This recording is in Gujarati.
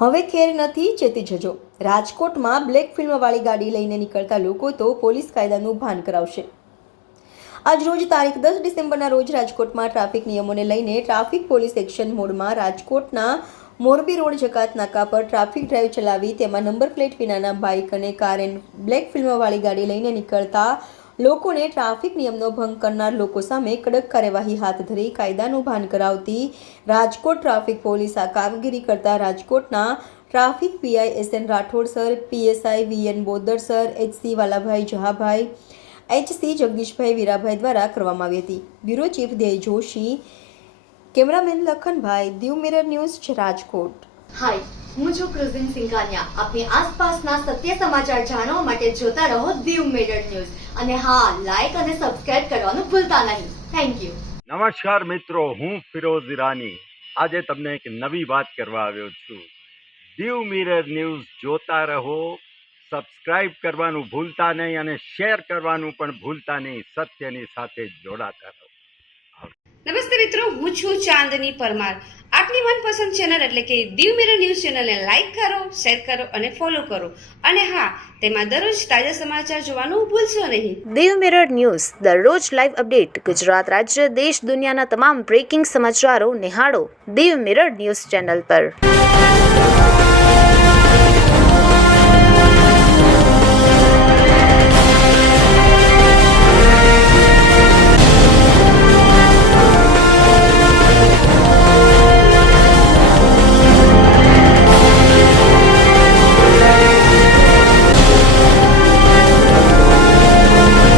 હવે ખેર નથી, ચેતી જજો. રાજકોટમાં બ્લેક ફિલ્મવાળી ગાડી લઈને નીકળતા લોકો તો પોલીસ કાયદાનું ભાન કરાવશે. આજ રોજ તારીખ 10 ડિસેમ્બરના રોજ રાજકોટમાં ટ્રાફિક નિયમોને લઈને ટ્રાફિક પોલીસ એક્શન મોડમાં રાજકોટના મોરબી રોડ જકાત નાકા પર ટ્રાફિક ડ્રાઈવ ચલાવી તેમાં નંબર પ્લેટ વિનાના બાઇક અને કાર એન્ડ બ્લેક ફિલ્મવાળી ગાડી લઈને નીકળતા લોકોને ટ્રાફિક નિયમનો ભંગ કરનાર લોકો સામે કડક કાર્યવાહી હાથ ધરી કાયદાનું ભાન કરાવતી રાજકોટ ટ્રાફિક પોલીસ આ કામગીરી કરતા રાજકોટના traffic PI SN Rathod sir, PSI VN Bodar sir, HC Valabhai Jahabhai, HC Jagdishbhai Virabhai દ્વારા કરવામાં આવી હતી. Bureau chief Dhyey Joshi, cameraman Lakhanbhai, Diu Mirror News Rajkot. Hi, હું છું ક્રુઝિન સિંઘાનિયા. આપની આસપાસના સત્ય સમાચાર જાણવા માટે જોતા રહો દીવ મિરર ન્યૂઝ અને હા, લાઈક અને સબસ્ક્રાઇબ કરવાનું ભૂલતા નહીં. Thank you. નમસ્કાર મિત્રો, હું ફિરોઝ ઈરાની. આજે તમને એક નવી વાત કરવા આવ્યો છું. દીવ મિરર ન્યૂઝ જોતા રહો, સબસ્ક્રાઇબ કરવાનું ભૂલતા નહીં અને શેર કરવાનું પણ ભૂલતા નહીં. સત્યની સાથે જોડાતા રહો. નમસ્તે મિત્રો, હું છું ચાંદની પરમાર. આપની મનપસંદ ચેનલ એટલે કે દીવ મિરર ન્યૂઝ ચેનલને લાઈક કરો, શેર કરો અને ફોલો કરો. અને હા, તેમાં દરરોજ તાજા સમાચાર જોવાનું ભૂલશો નહીં. દીવ મિરર ન્યૂઝ દરરોજ લાઈવ અપડેટ ગુજરાત રાજ્ય, દેશ, દુનિયાના તમામ બ્રેકિંગ સમાચારો નિહાળો દીવ મિરર ન્યૂઝ ચેનલ પર.